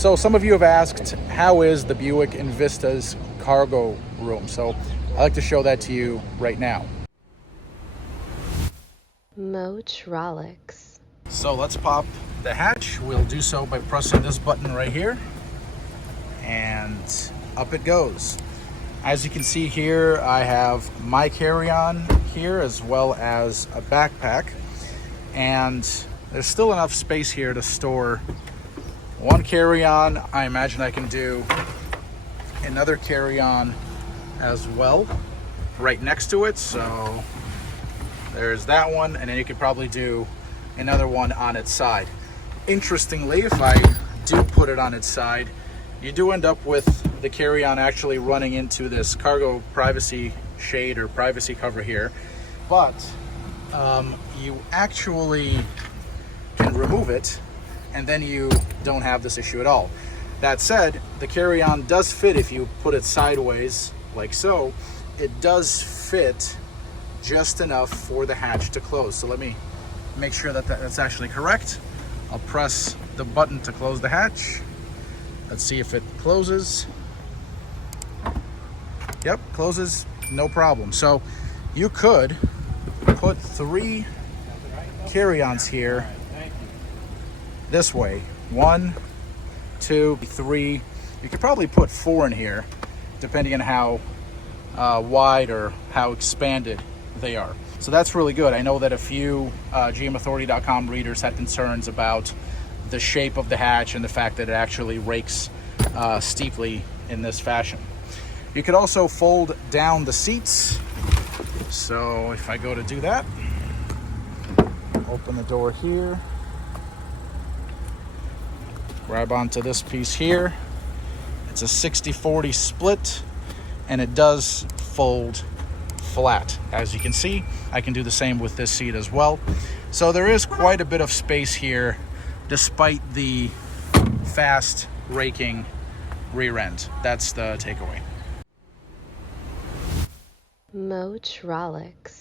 So some of you have asked, how is the Buick Envista's cargo room? So I'd like to show that to you right now. MOTROLIX. So let's pop the hatch. We'll do so by pressing this button right here, and up it goes. As you can see here, I have my carry-on here as well as a backpack, and there's still enough space here to store one carry-on. I imagine I can do another carry-on as well right next to it. So there's that one, and then you could probably do another one on its side. Interestingly, if I do put it on its side, you do end up with the carry-on actually running into this cargo privacy shade or privacy cover here, but you actually can remove it, and then you don't have this issue at all. That said, the carry-on does fit if you put it sideways like so. It does fit just enough for the hatch to close. So let me make sure that that's actually correct. I'll press the button to close the hatch. Let's see if it closes. Yep, closes, no problem. So you could put 3 carry-ons here this way. 1, 2, 3. You could probably put 4 in here, depending on how wide or how expanded they are. So that's really good. I know that a few GMauthority.com readers had concerns about the shape of the hatch and the fact that it actually rakes steeply in this fashion. You could also fold down the seats. So if I go to do that, open the door here, grab onto this piece here. It's a 60-40 split, and it does fold flat. As you can see, I can do the same with this seat as well. So there is quite a bit of space here, despite the fast raking rear end. That's the takeaway. MOTROLIX.